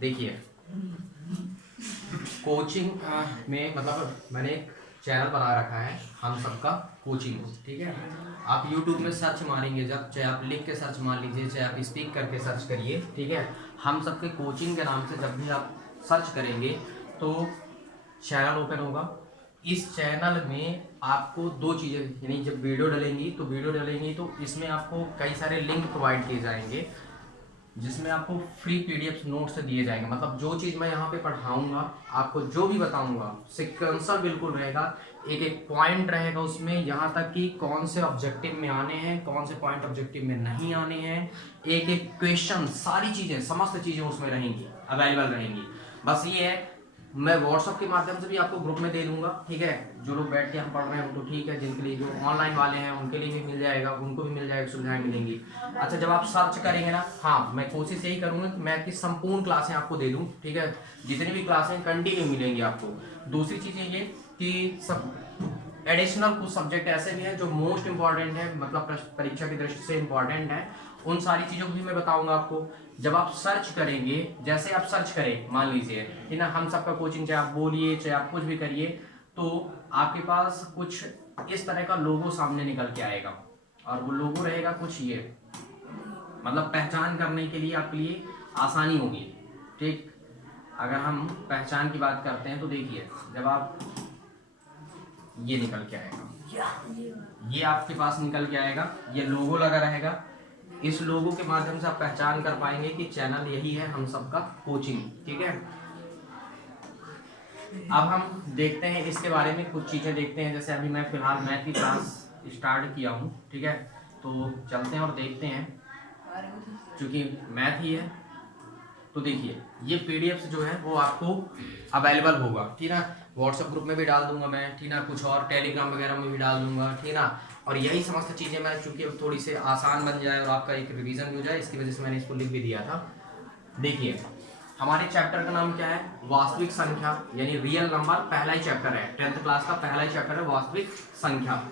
देखिए कोचिंग में मतलब मैंने एक चैनल बना रखा है हम सबका कोचिंग, ठीक है। आप YouTube में सर्च मारेंगे जब, चाहे आप लिख के सर्च मार लीजिए, चाहे आप स्पीक करके सर्च करिए, ठीक है। हम सबके कोचिंग के नाम से जब भी आप सर्च करेंगे तो चैनल ओपन होगा। इस चैनल में आपको दो चीज़ें, यानी जब वीडियो डलेंगी तो इसमें आपको कई सारे लिंक प्रोवाइड किए जाएंगे जिसमें आपको फ्री पीडीएफ नोट्स दिए जाएंगे। मतलब जो चीज़ मैं यहाँ पे पढ़ाऊंगा, आपको जो भी बताऊंगा सिक्वेंसर बिल्कुल रहेगा, एक एक पॉइंट रहेगा उसमें, यहाँ तक कि कौन से ऑब्जेक्टिव में आने हैं, कौन से पॉइंट ऑब्जेक्टिव में नहीं आने हैं, एक एक क्वेश्चन, सारी चीज़ें, समस्त चीज़ें उसमें रहेंगी, अवेलेबल रहेंगी। बस ये है, मैं व्हाट्सअप के माध्यम से भी आपको ग्रुप में दे दूंगा, ठीक है। जो लोग बैठ के हम पढ़ रहे हैं उनको ठीक है, जिनके लिए जो ऑनलाइन वाले हैं उनके लिए भी मिल जाएगा, उनको भी मिल जाएगा, सुविधाएं मिलेंगी। अच्छा, जब आप सर्च करेंगे ना, हाँ मैं कोशिश यही करूंगा कि मैं की संपूर्ण क्लासें आपको दे दूं, ठीक है। जितनी भी क्लासें कंटिन्यू मिलेंगी आपको। दूसरी चीज़ ये कि सब एडिशनल कुछ सब्जेक्ट ऐसे भी हैं जो मोस्ट इंपॉर्टेंट है, मतलब परीक्षा की दृष्टि से इंपॉर्टेंट है, उन सारी चीज़ों को भी मैं बताऊंगा आपको। जब आप सर्च करेंगे, जैसे आप सर्च करें, मान लीजिए कि ना हम सबका कोचिंग, चाहे आप बोलिए चाहे आप कुछ भी करिए, तो आपके पास कुछ इस तरह का लोगो सामने निकल के आएगा, और वो लोगो रहेगा कुछ ये, मतलब पहचान करने के लिए आपके लिए आसानी होगी, ठीक। अगर हम पहचान की बात करते हैं तो देखिए, जब आप ये निकल के आएगा, ये आपके पास निकल के आएगा, ये लोगो लगा रहेगा। इस लोगों के माध्यम से आप पहचान कर पाएंगे कि चैनल यही है हम सबका कोचिंग, ठीक है। अब हम देखते हैं इसके बारे में कुछ चीजें देखते हैं। जैसे अभी मैं फिलहाल मैथ की क्लास स्टार्ट किया हूँ, ठीक है, तो चलते हैं और देखते हैं, क्योंकि मैथ ही है। तो देखिए ये पीडीएफ जो है वो आपको अवेलेबल होगा, ठीक ना। व्हाट्सएप ग्रुप में भी डाल दूंगा मैं, ठीक ना, कुछ और टेलीग्राम वगैरह में भी डाल दूंगा, ठीक ना। और यही समस्त चीज़ें मैं, चूंकि थोड़ी सी आसान बन जाए और आपका एक रिवीजन भी हो जाए, इसकी वजह से मैंने इसको लिख भी दिया था। देखिए हमारे चैप्टर का नाम क्या है, वास्तविक संख्या, यानी रियल नंबर, पहला ही चैप्टर है, 10th क्लास का पहला ही चैप्टर है वास्तविक संख्या।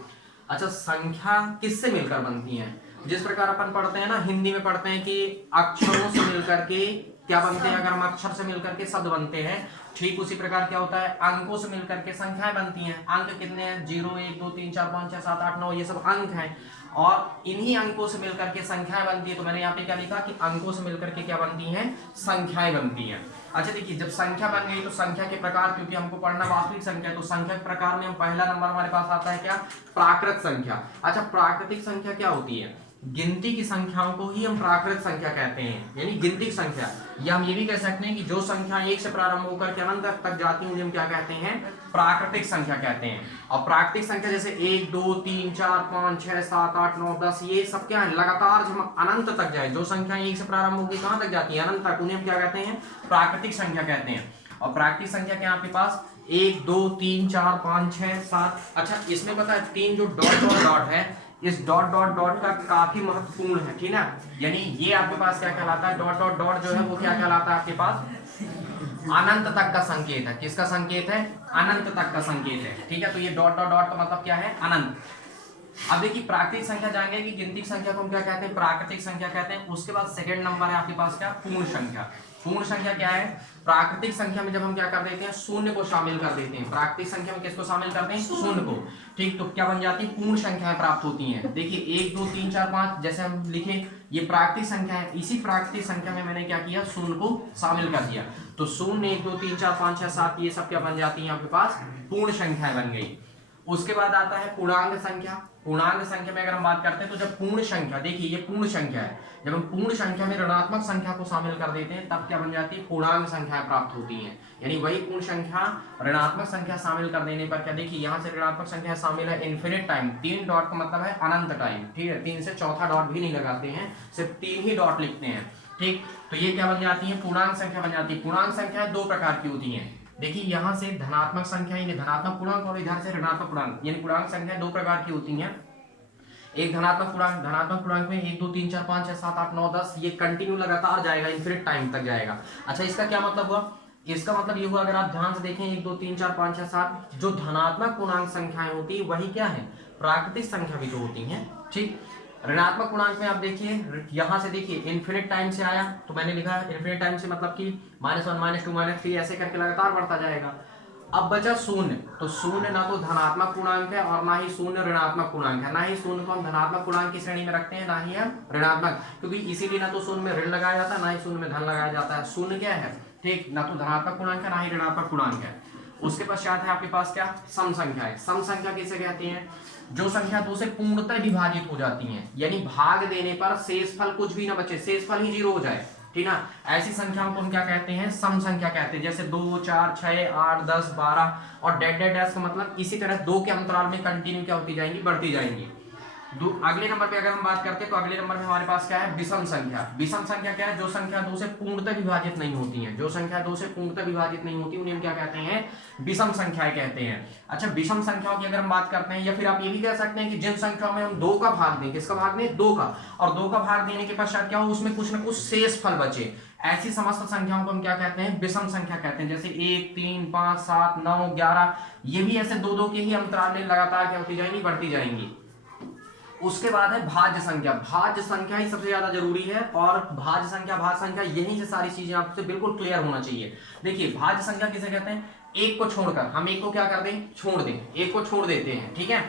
अच्छा, संख्या किससे मिलकर बनती है? जिस प्रकार अपन पढ़ते हैं ना, हिंदी में पढ़ते हैं कि अक्षरों से मिलकर के क्या बनते हैं, अगर हम अक्षर से मिलकर के शब्द बनते हैं, ठीक उसी प्रकार क्या होता है, अंकों से मिलकर के संख्याएं बनती हैं। अंक कितने हैं? 0 1 2 3 4 5 6 7 8 9, ये सब अंक हैं, और इन्हीं अंकों से मिलकर के संख्याएं बनती है। तो मैंने यहाँ पे क्या लिखा कि अंकों से मिलकर के क्या बनती हैं, संख्याएं बनती हैं। अच्छा देखिए, जब संख्या बन गई तो संख्या के प्रकार, क्योंकि हमको पढ़ना वास्तविक संख्या, तो संख्या के प्रकार में हम पहला नंबर हमारे पास आता है क्या, प्राकृत संख्या। अच्छा, प्राकृतिक संख्या क्या होती है? गिनती की संख्याओं को ही हम प्राकृत संख्या कहते हैं, यानी गिनती की संख्या। या हम ये भी कह सकते हैं कि जो संख्या 1 से प्रारंभ होकर के अनंत तक जाती है हम क्या कहते हैं, प्राकृतिक संख्या कहते हैं। और प्राकृतिक संख्या जैसे 1 2 3 4 5 6 7 8 9 10, ये सब क्या है, लगातार जब हम अनंत तक जाए, जो संख्या 1 से प्रारंभ होगी कहां तक जाती है, अनंत तक, उन्हें हम क्या कहते हैं, प्राकृतिक संख्या कहते हैं। और प्राकृतिक संख्या क्या आपके पास 1 2 3 4 5 6 7। अच्छा, इसमें पता है 3 जो डॉट डॉट डॉट है, इस डॉट डॉट डॉट का काफी महत्वपूर्ण है, ठीक है। यानी ये आपके पास क्या कहलाता है, डॉट डॉट डॉट जो है वो क्या कहलाता है आपके पास, अनंत तक का संकेत है। किसका संकेत है? अनंत तक का संकेत है, ठीक है। तो ये डॉट डॉट डॉट का मतलब क्या है, अनंत। अब देखिए प्राकृतिक संख्या जाएंगे कि गिनती संख्या को हम क्या कहते हैं, प्राकृतिक संख्या कहते हैं। उसके बाद सेकंड नंबर है आपके पास क्या, पूर्ण संख्या। पूर्ण संख्या क्या है, प्राकृतिक संख्या में जब हम क्या कर देते हैं, शून्य को शामिल कर देते हैं। प्राकृतिक संख्या में किसको शामिल करते हैं, शून्य को, ठीक। तो क्या बन जाती है, पूर्ण संख्याएं प्राप्त होती हैं। देखिए 1 2 3 4 5 जैसे हम लिखे, ये प्राकृतिक संख्या है, इसी प्राकृतिक संख्या में मैंने क्या किया, शून्य को शामिल कर दिया। तो शून्य 1 2 3 4 5 6 7 ये सब क्या बन जाती है आपके पास, पूर्ण संख्याएं बन गई। उसके बाद आता है पूर्णांक संख्या। पूर्णांक संख्या में अगर हम बात करते हैं तो जब पूर्ण संख्या, देखिए ये पूर्ण संख्या है, जब हम पूर्ण संख्या में ऋणात्मक संख्या को शामिल कर देते हैं तब क्या बन जाती है, पूर्णांक संख्या प्राप्त होती हैं। यानी वही पूर्ण संख्या ऋणात्मक संख्या शामिल कर देने पर क्या, देखिए यहाँ से ऋणात्मक संख्या शामिल है इन्फिनिट टाइम, 3 डॉट का मतलब है अनंत टाइम, ठीक है। 3 से चौथा डॉट भी नहीं लगाते हैं, सिर्फ 3 ही डॉट लिखते हैं, ठीक। तो ये क्या बन जाती है, पूर्णांक संख्या बन जाती है। पूर्णांक संख्या 2 प्रकार की होती है। देखिए यहाँ से धनात्मक संख्या, यानी धनात्मक पूर्णांक, और इधर से ऋणात्मक पूर्णांक, यानी पूर्णांक संख्या 2 प्रकार की होती हैं। एक धनात्मक पूर्णांक, धनात्मक पूर्णांक में 1 2 3 4 5 6 7 8 9 10 ये कंटिन्यू लगातार जाएगा, इन्फिनिट टाइम तक जाएगा। अच्छा, इसका क्या मतलब हुआ, इसका मतलब ये हुआ, अगर आप ध्यान से देखें 1 2 3 4 5 6 7 जो धनात्मक पूर्णांक संख्याएं होती है वही क्या है, प्राकृतिक संख्या भी तो होती हैं। ठीक, ऋणात्मक पूर्णांक में आप देखिए, यहां से देखिए इन्फिनिट टाइम से आया तो मैंने लिखा इन्फिनिट टाइम से मतलब कि -1 -2 -3 ऐसे करके लगातार बढ़ता जाएगा। अब बचा शून्य, तो शून्य ना तो धनात्मक पूर्णांक है और ना ही शून्य ऋणात्मक पूर्णांक है। ना ही शून्य को हम धनात्मक पूर्णांक की श्रेणी में रखते हैं, ना ही हम ऋणात्मक, क्योंकि इसीलिए ना तो शून्य में ऋण लगाया जाता है, ना ही शून्य में धन लगाया जाता है। शून्य क्या है, ठीक, ना तो धनात्मक पूर्णांक है ना ही ऋणात्मक पूर्णांक है। उसके पश्चात है आपके पास क्या, सम संख्या है। सम संख्या किसे कहते हैं, जो संख्या दो से पूर्णतः विभाजित हो जाती है, यानी भाग देने पर शेषफल कुछ भी ना बचे, शेषफल ही 0 हो जाए, ठीक ना, ऐसी संख्याओं को हम क्या कहते हैं, सम संख्या कहते हैं। जैसे 2 4 6 8 10 12 और डैश डैश डैश का मतलब इसी तरह 2 के अंतराल में कंटिन्यू क्या होती जाएंगी, बढ़ती जाएंगी। अगले नंबर पे अगर हम बात करते हैं तो अगले नंबर में हमारे पास क्या है, विषम संख्या। विषम संख्या क्या है, जो संख्या 2 से पूर्णतः विभाजित नहीं होती है, जो संख्या 2 से पूर्णतः विभाजित नहीं होती उन्हें हम क्या कहते हैं, विषम संख्याएं कहते हैं। अच्छा, विषम संख्याओं की अगर हम बात करते हैं, या फिर आप ये भी कह सकते हैं कि जिन संख्याओं में हम 2 का भाग दें, किसका भाग दें, 2 का, और 2 का भाग देने के पश्चात क्या हो, उसमें कुछ ना कुछ शेष फल बचे, ऐसी समस्त संख्याओं को हम क्या कहते हैं, विषम संख्या कहते हैं। जैसे 1 3 5 7 9 11, ये भी ऐसे 2 के ही अंतराल में लगातार क्या होती जाएंगी, बढ़ती जाएंगी। उसके बाद है भाज्य संख्या। भाज्य संख्या ही सबसे ज्यादा जरूरी है, और भाज्य संख्या, भाज्य संख्या, यहीं से सारी चीजें आपसे बिल्कुल क्लियर होना चाहिए। देखिए, भाज्य संख्या किसे कहते हैं, एक को छोड़कर, हम एक को क्या कर दें, छोड़ दें, एक को छोड़ देते हैं, ठीक है।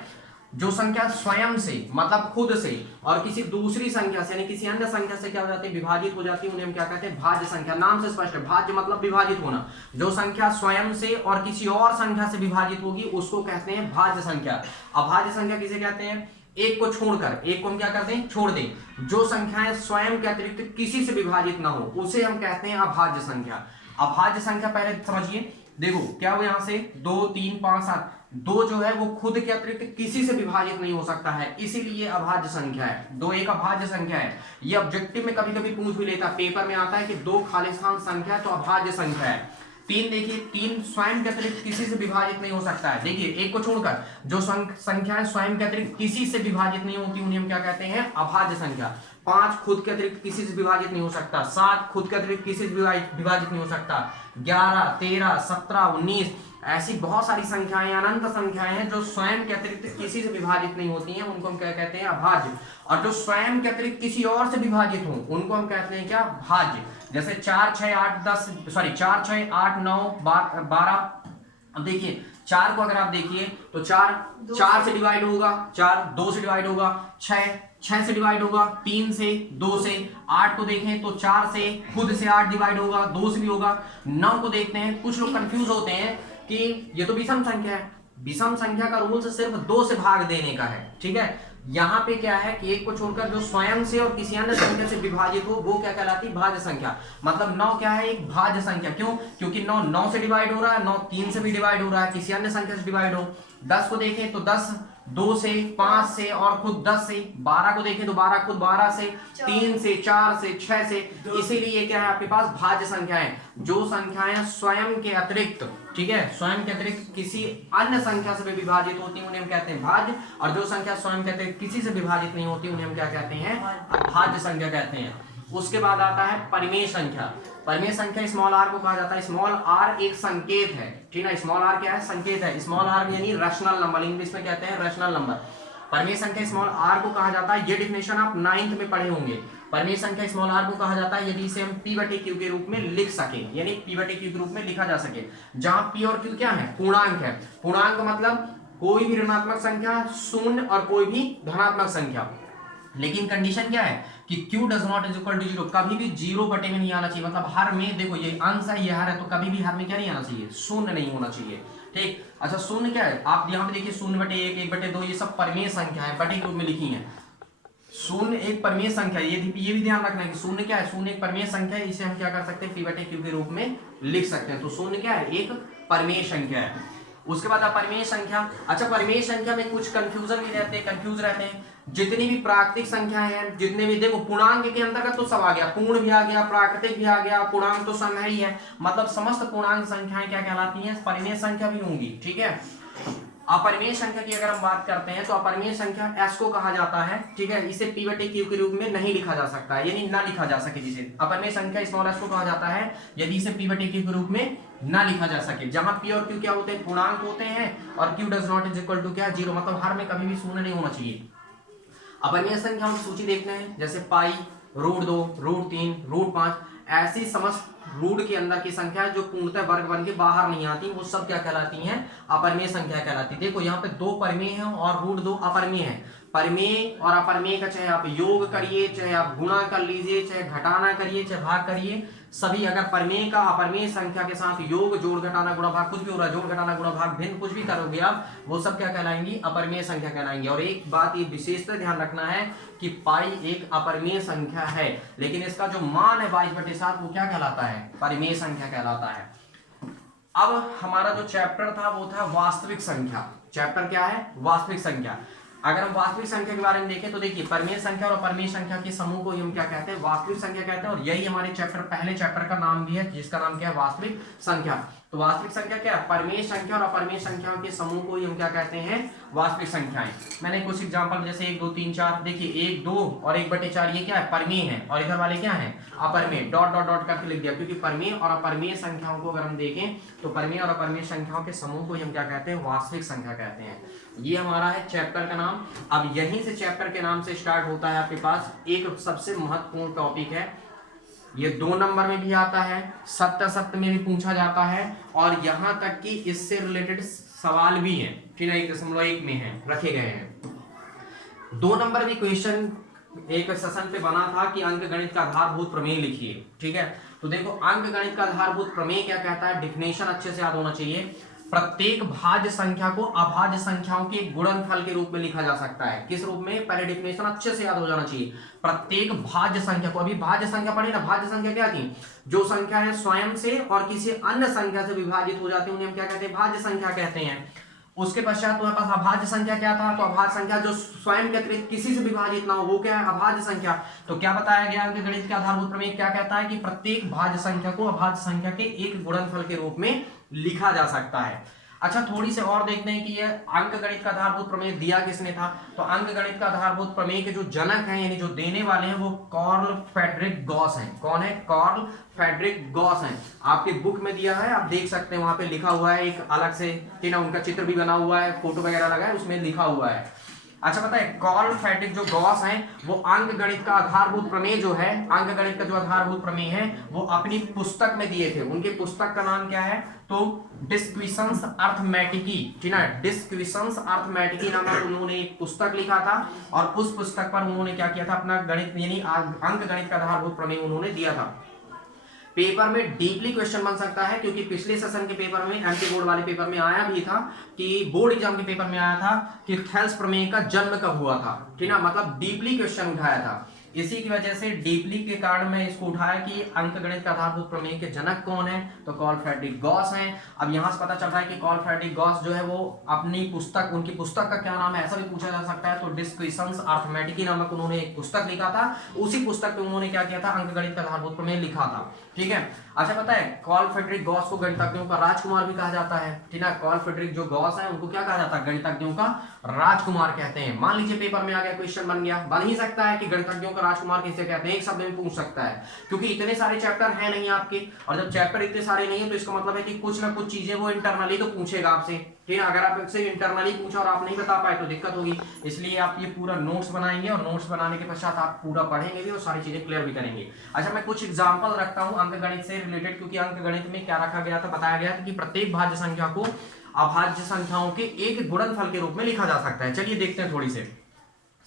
जो संख्या स्वयं से मतलब खुद से और किसी दूसरी संख्या से यानी किसी अन्य संख्या से क्या हो जाती है, विभाजित हो जाती है, उन्हें हम क्या कहते हैं, भाज्य संख्या। नाम से स्पष्ट है, भाज्य मतलब विभाजित होना। जो संख्या स्वयं से और किसी और संख्या से विभाजित होगी उसको कहते हैं भाज्य संख्या। अभाज्य संख्या किसे कहते हैं, एक को छोड़कर, एक को हम क्या करते हैं, छोड़ दें। जो संख्याएं स्वयं के अतिरिक्त किसी से विभाजित ना हो उसे हम कहते हैं अभाज्य संख्या। अभाज्य संख्या पहले समझिए, देखो क्या हो, यहां से 2 3 5 7, 2 जो है वो खुद के अतिरिक्त किसी से विभाजित नहीं हो सकता है, इसीलिए अभाज्य संख्या है। 2 एक अभाज्य संख्या है। ये ऑब्जेक्टिव में कभी कभी पूछ भी लेता, पेपर में आता है कि 2 खालिस्तान संख्या है तो अभाज्य संख्या है। 3 देखिए, 3 स्वयं के अतिरिक्त किसी से विभाजित नहीं हो सकता है। देखिए, एक को छोड़कर जो संख्याएं स्वयं के अतिरिक्त किसी से विभाजित नहीं होती उन्हें हम क्या कहते हैं, अभाज्य संख्या। 5 खुद के अतिरिक्त किसी से विभाजित नहीं हो सकता। 7 खुद के अतिरिक्त किसी से विभाजित नहीं हो सकता। 11 13 17 19, ऐसी बहुत सारी संख्याएं, अनंत संख्याएं हैं जो स्वयं के अतिरिक्त किसी से विभाजित नहीं होती हैं, उनको हम क्या कहते हैं, अभाज्य। और जो स्वयं के अतिरिक्त किसी और से विभाजित हो उनको हम कहते हैं क्या, भाज्य। जैसे 4 6 8 10 सॉरी 4 6 8 9 12। अब देखिए, 4 को अगर आप देखिए तो 4 से डिवाइड होगा, 4 2 से डिवाइड होगा, 6 से डिवाइड होगा, 3 से, 2 से। 8 को देखें तो 4 से खुद से 8 डिवाइड होगा, 2 से भी होगा। 9 को देखते हैं, कुछ लोग कंफ्यूज होते हैं कि ये तो विषम संख्या है। विषम संख्या का रूल सिर्फ 2 से भाग देने का है, ठीक है। यहाँ पे क्या है कि एक को छोड़कर जो स्वयं से और किसी अन्य संख्या से विभाजित हो वो क्या कहलाती है, भाज्य संख्या। मतलब 9 क्या है, एक भाज्य संख्या। क्यों, क्योंकि 9 से डिवाइड हो रहा है, 9 3 से भी डिवाइड हो रहा है, किसी अन्य संख्या से डिवाइड हो। 10 को देखें तो 10 2 से, 5 से और खुद 10 से। 12 को देखें तो 12 खुद 12 से, 3 से, 4 से, 6 से। इसीलिए क्या है आपके पास, भाज्य संख्याएं। जो संख्याएं स्वयं के अतिरिक्त, ठीक है, स्वयं के अतिरिक्त किसी अन्य संख्या से भी विभाजित होती हैं उन्हें हम कहते हैं भाज्य, और जो संख्या स्वयं के अतिरिक्त किसी से विभाजित नहीं होती उन्हें हम क्या कहते हैं, अभाज्य संख्या कहते हैं। उसके बाद आता है परिमेय संख्या। परिमेय संख्या स्मॉल आर को कहा जाता है। स्मॉल आर एक संकेत है, ठीक है। स्मॉल आर क्या है, संकेत है। स्मॉल आर यानी रैशनल नंबर, इंग्लिश में कहते हैं रैशनल नंबर। परिमेय संख्या स्मॉल आर को कहा जाता है, ये डिफिनेशन आप 9th में पढ़े होंगे। परिमेय संख्या स्मॉल आर को कहा जाता है यदि इसे हम P/Q के रूप में लिख सके, यानी P/Q के रूप में लिखा जा सके, जहां P और Q क्या है, पूर्णांक है। पूर्णांक मतलब कोई भी ऋणात्मक संख्या, शून्य और कोई भी धनात्मक संख्या। लेकिन कंडीशन क्या है कि Q does not is equal to 0, कभी भी 0 बटे में नहीं आना चाहिए। मतलब हर में, देखो ये अंश है, ये हर है, तो कभी भी हर में क्या नहीं आना चाहिए, शून्य नहीं होना चाहिए, ठीक। अच्छा, शून्य क्या है, आप यहाँ पे देखिए 0/1 1/2 ये सब परिमेय संख्या है, बटे के रूप में लिखी है। शून्य एक परिमेय संख्या, ये भी ध्यान रखना है कि शून्य क्या है, शून्य एक परिमेय संख्या है। इसे हम क्या कर सकते हैं, P/Q के रूप में लिख सकते हैं। तो शून्य क्या है, एक परिमेय संख्या है। उसके बाद अपरिमेय संख्या। अच्छा, परिमेय संख्या में कुछ कंफ्यूज रहते हैं। जितनी भी प्राकृतिक संख्याएं हैं, जितने भी, देखो पूर्णांक के अंतर्गत तो सब आ गया, पूर्ण भी आ गया, प्राकृतिक भी आ गया, पूर्णांक तो संख्या ही है। मतलब समस्त पूर्णांक संख्याएं क्या कहलाती हैं, परिमेय संख्या भी होंगी, ठीक है। अपरिमेय संख्या की अगर हम बात करते हैं तो अपरिमेय संख्या S को कहा जाता है, ठीक है। इसे P/Q के रूप में नहीं लिखा जा सकता है, यानी ना लिखा जा सके जिसे। अपरिमेय संख्या स्मॉल s को कहा जाता है यदि इसे P/Q के रूप में ना लिखा जा सके, जहां पी और क्यू क्या होते हैं, पूर्णांक होते हैं, और Q does not is equal to क्या, 0, मतलब हर में कभी भी शून्य नहीं होना चाहिए। अपरिमेय संख्याओं की सूची देखते हैं, जैसे पाई, √2, √3, √5, ऐसी समस्त रूट के अंदर की संख्या जो पूर्णतः वर्ग बन के बाहर नहीं आती, वो सब क्या कहलाती हैं, अपरिमेय संख्या कहलाती है। देखो यहाँ पे 2 परिमेय हैं और √2 अपरिमेय है। परिमेय और अपरिमेय का चाहे आप योग करिए, चाहे आप गुणा कर लीजिए, चाहे घटाना करिए, चाहे भाग करिए, सभी अगर परिमेय का अपरिमेय संख्या के साथ योग, जोड़, घटाना, गुणा, भाग कुछ भी हो रहा है, जोड़, घटाना, गुणा, भाग, भिन्न कुछ भी करोगे आप, वो सब क्या कहलाएंगी, अपरिमेय संख्या कहलाएंगी। और एक बात ये विशेषता ध्यान रखना है कि पाई एक अपरिमेय संख्या है, लेकिन इसका जो मान है 22/7 वो क्या कहलाता है, परिमेय संख्या कहलाता है। अब हमारा जो चैप्टर था वो था वास्तविक संख्या। चैप्टर क्या है, वास्तविक संख्या। अगर हम वास्तविक संख्या के बारे में देखें तो देखिए, परिमेय संख्या और अपरिमेय संख्या के समूह को हम क्या कहते हैं, वास्तविक संख्या कहते हैं, और यही हमारे चैप्टर, पहले चैप्टर का नाम भी है, जिसका नाम क्या है, वास्तविक संख्या। तो वास्तविक संख्या क्या है, परिमेय संख्या और अपरिमेय संख्याओं के समूह को हम क्या कहते हैं, वास्तविक संख्याएं। मैंने कुछ एग्जांपल जैसे 1, 2, 3, 4, देखिए 1, 2 और 1/4 ये क्या है, परिमेय है, और इधर वाले क्या है, अपरिमेय, डॉट डॉट डॉट करके लिख दिया, क्योंकि परिमेय और अपरिमेय संख्याओं को अगर हम देखें तो परिमेय और अपरिमेय संख्याओं के समूह को हम क्या कहते हैं, वास्तविक संख्या कहते हैं। ये हमारा है चैप्टर का नाम। अब यहीं से चैप्टर के नाम से स्टार्ट होता है आपके पास एक सबसे महत्वपूर्ण टॉपिक है, ये 2 नंबर में भी आता है, सत्य में भी पूछा जाता है, और यहां तक कि इससे रिलेटेड सवाल भी है, ठीक है, 1.1 में है, रखे गए हैं। 2 नंबर भी क्वेश्चन एक सेशन पे बना था कि अंक गणित का आधारभूत प्रमेय लिखिए, ठीक है। तो देखो, अंक गणित का आधारभूत प्रमेय क्या कहता है, डिफिनेशन अच्छे से याद होना चाहिए। प्रत्येक भाज्य संख्या को अभाज्य संख्याओं के गुणनफल के रूप में लिखा जा सकता है। किस रूप में, पहले डिफिनेशन अच्छे से याद हो जाना चाहिए। प्रत्येक भाज्य संख्या को, अभी भाज्य संख्या पढ़ी ना, भाज्य संख्या क्या थी, जो संख्या है स्वयं से और किसी अन्य संख्या से विभाजित हो जाती है, उन्हें हम क्या कहते हैं, भाज्य संख्या कहते हैं। उसके पश्चात तुम्हारे पास अभाज्य संख्या क्या था, तो अभाज्य संख्या जो स्वयं के अतिरिक्त किसी से विभाजित ना हो, वो क्या है, अभाज्य संख्या। तो क्या बताया गया अंक गणित के आधारभूत प्रमेय क्या कहता है कि प्रत्येक भाज्य संख्या को अभाज्य संख्या के एक गुणनफल के रूप में लिखा जा सकता है। अच्छा, थोड़ी से और देखते हैं कि ये अंक गणित का आधारभूत प्रमेय दिया किसने था। तो अंक गणित का आधारभूत प्रमेय के जो जनक हैं, यानी जो देने वाले हैं, वो कार्ल फ्रेडरिक गॉस हैं। कौन है, कार्ल फ्रेडरिक गॉस हैं। आपके बुक में दिया है, आप देख सकते हैं, वहां पे लिखा हुआ है एक अलग से, कि ना, उनका चित्र भी बना हुआ है, फोटो वगैरह लगा है, उसमें लिखा हुआ है। अच्छा, पता है कार्ल फ्रेडरिक जो गॉस हैं, वो अंक गणित का आधारभूत प्रमेय जो है, अंक गणित का जो आधारभूत प्रमेय है, वो अपनी पुस्तक में दिए थे। उनके पुस्तक का नाम क्या है, तो डिस्क्विशंस अर्थमेटिकी, ठीक है, डिस्क्विशंस अर्थमेटिकी नामक उन्होंने एक पुस्तक लिखा था, और उस पुस्तक पर उन्होंने क्या किया था, अपना गणित यानी अंक गणित का आधारभूत प्रमेय उन्होंने दिया था। पेपर में डीपली क्वेश्चन बन सकता है, क्योंकि पिछले सेशन के पेपर में, एमपी बोर्ड वाले पेपर में आया भी था, कि बोर्ड एग्जाम के पेपर में आया था कि थेल्स प्रमेय का जन्म कब हुआ था, ठीक है, मतलब डीपली क्वेश्चन उठाया था। इसी की वजह से डीपली के कारण मैं इसको उठाया कि अंक गणित का आधारभूत प्रमेय के जनक कौन है, तो कार्ल फ्रेडरिक गॉस हैं। अब यहां से पता चल रहा है कि कार्ल फ्रेडरिक गॉस जो है वो अपनी पुस्तक, उनकी पुस्तक का क्या नाम है, ऐसा भी पूछा जा सकता है। तो डिस्क्विशंस अर्थमेटिकी नामक उन्होंने एक पुस्तक लिखा था, उसी पुस्तक पे उन्होंने क्या किया था, अंक गणित का आधारभूत प्रमेय लिखा था, ठीक है। अच्छा, पता है कार्ल फ्रेडरिक गॉस को गणितज्ञों का राजकुमार भी कहा जाता है, ठीक है। कार्ल फ्रेडरिक जो गॉस है, उनको क्या कहा जाता है, गणितज्ञों का राजकुमार कहते हैं। मान लीजिए पेपर में आ गया, क्वेश्चन बन गया, बन ही सकता है कि गणितज्ञों का राजकुमार किसे कहते हैं, एक शब्द में पूछ सकता है, क्योंकि इतने सारे चैप्टर हैं नहीं आपके, और जब चैप्टर इतने सारे नहीं है तो इसका मतलब है कि कुछ ना कुछ चीजें वो इंटरनली तो पूछेगा आपसे, ठीक है। अगर आपसे इंटरनली पूछा और आप नहीं बता पाए तो दिक्कत होगी। इसलिए आप ये पूरा नोट्स बनाएंगे, और नोट्स बनाने के पश्चात आप पूरा पढ़ेंगे भी और सारी चीजें क्लियर भी करेंगे। अच्छा, मैं कुछ एग्जांपल रखता हूं अंक गणित से रिलेटेड, क्योंकि अंक गणित में क्या रखा गया था, बताया गया था कि प्रत्येक भाज्य संख्या को अभाज्य संख्याओं के एक गुणनफल के रूप में लिखा जा सकता है। चलिए देखते हैं, थोड़ी से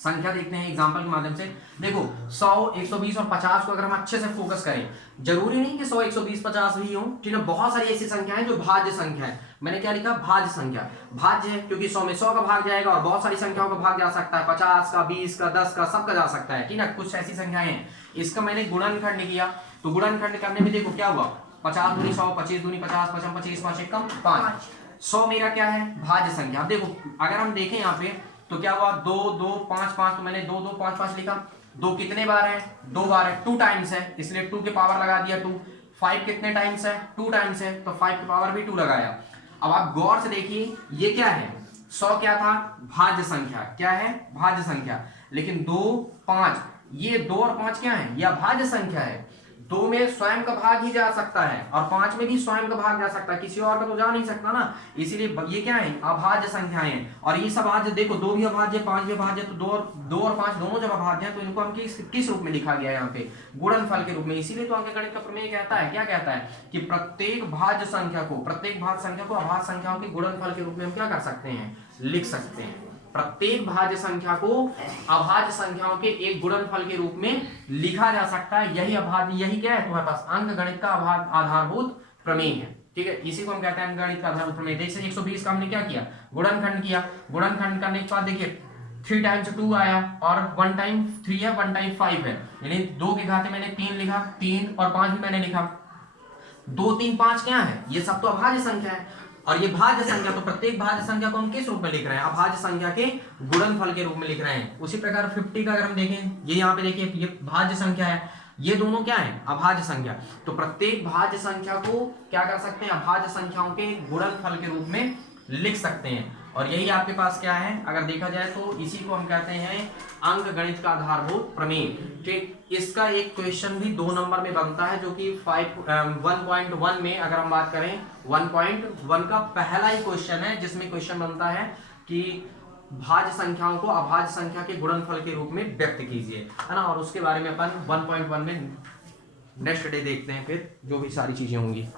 संख्या देखते हैं एग्जांपल के माध्यम से। देखो 100, 120 और 50 को अगर हम अच्छे से फोकस करें, जरूरी नहीं कि 100, 120, 50 भी हो, ठीक है। बहुत सारी ऐसी संख्या है जो भाज्य संख्या है। मैंने क्या लिखा, भाज्य संख्या। भाज्य है क्योंकि 100 में 100 का भाग जाएगा, और बहुत सारी संख्याओं का भाग जा सकता है, 50 का, 20 का, 10 का, सबका जा सकता है, ठीक है। कुछ ऐसी संख्याएं हैं। इसका मैंने गुणनखंड किया, तो गुणनखंड करने में देखो क्या हुआ, 50 दूनी 100, 25 दूनी 50, 55, 25, 5 एकम 5। 100 मेरा क्या है, भाज्य संख्या। अब देखो अगर हम देखें यहाँ पे तो क्या हुआ, 2, 2, 5, 5, तो मैंने 2, 2, 5, 5 लिखा। 2 कितने बार है, 2 बार है, 2 टाइम्स है, इसलिए 2 के पावर लगा दिया 2। 5 कितने टाइम्स है, 2 टाइम्स है, तो 5 के पावर भी 2 लगाया। अब आप गौर से देखिए, ये क्या है, 100 क्या था, भाज्य संख्या, क्या है, भाज्य संख्या। लेकिन 2, 5, ये 2 और 5 क्या है, यह अभाज्य संख्या है। 2 में स्वयं का भाग ही जा सकता है और 5 में भी स्वयं का भाग जा सकता है, किसी और का तो जा नहीं सकता ना। इसीलिए ये क्या है, अभाज्य संख्याएं हैं। और ये सब अभाज्य देखो, 2 भी अभाज्य, 5 भी अभाज्य, तो 2 और 5 दोनों जब अभाज्य हैं तो इनको हम किस रूप में लिखा गया है यहाँ पे, गुणनफल के रूप में। इसीलिए तो अंकगणित का प्रमेय कहता है, क्या कहता है कि प्रत्येक भाज्य संख्या को अभाज्य संख्याओं के गुणनफल के रूप में हम क्या कर सकते हैं, लिख सकते हैं। प्रत्येक भाज्य संख्या को अभाज्य संख्याओं के एक गुणनफल के रूप में लिखा जा सकता है। यही क्या है तुम्हारे पास, अंकगणित का आधारभूत प्रमेय है। ठीक है, इसी को हम कहते हैं अंकगणित का आधारभूत प्रमेय। जैसे 120 का हमने क्या किया, गुणनखंड किया। गुणनखंड करने के बाद देखिए 3 टाइम्स 2 आया और 1 टाइम 3 है, 1 टाइम 5 है, यानी 2 के घाते मैंने 3 लिखा, 3 और 5 भी मैंने लिखा। 2 3 5 क्या है, ये सब तो अभाज्य संख्या है। और ये भाज्य संख्या, तो प्रत्येक भाज्य संख्या को हम किस रूप में लिख रहे हैं, अभाज्य संख्या के गुणनफल के रूप में लिख रहे हैं। उसी प्रकार 50 का अगर हम देखें, ये यहाँ पे देखिए ये भाज्य संख्या है, ये दोनों क्या है, अभाज्य संख्या। तो प्रत्येक भाज्य संख्या को क्या कर सकते हैं, अभाज्य संख्याओं के गुणनफल के रूप में लिख सकते हैं। और यही आपके पास क्या है, अगर देखा जाए तो इसी को हम कहते हैं अंकगणित का आधारभूत प्रमेय। ठीक, इसका एक क्वेश्चन भी 2 नंबर में बनता है, जो कि 1.1 में अगर हम बात करें, 1.1 का पहला ही क्वेश्चन है, जिसमें क्वेश्चन बनता है कि भाज्य संख्याओं को अभाज्य संख्या के गुणनफल के रूप में व्यक्त कीजिए, है ना। और उसके बारे में अपन 1.1 में नेक्स्ट डे देखते हैं फिर जो भी सारी चीजें होंगी।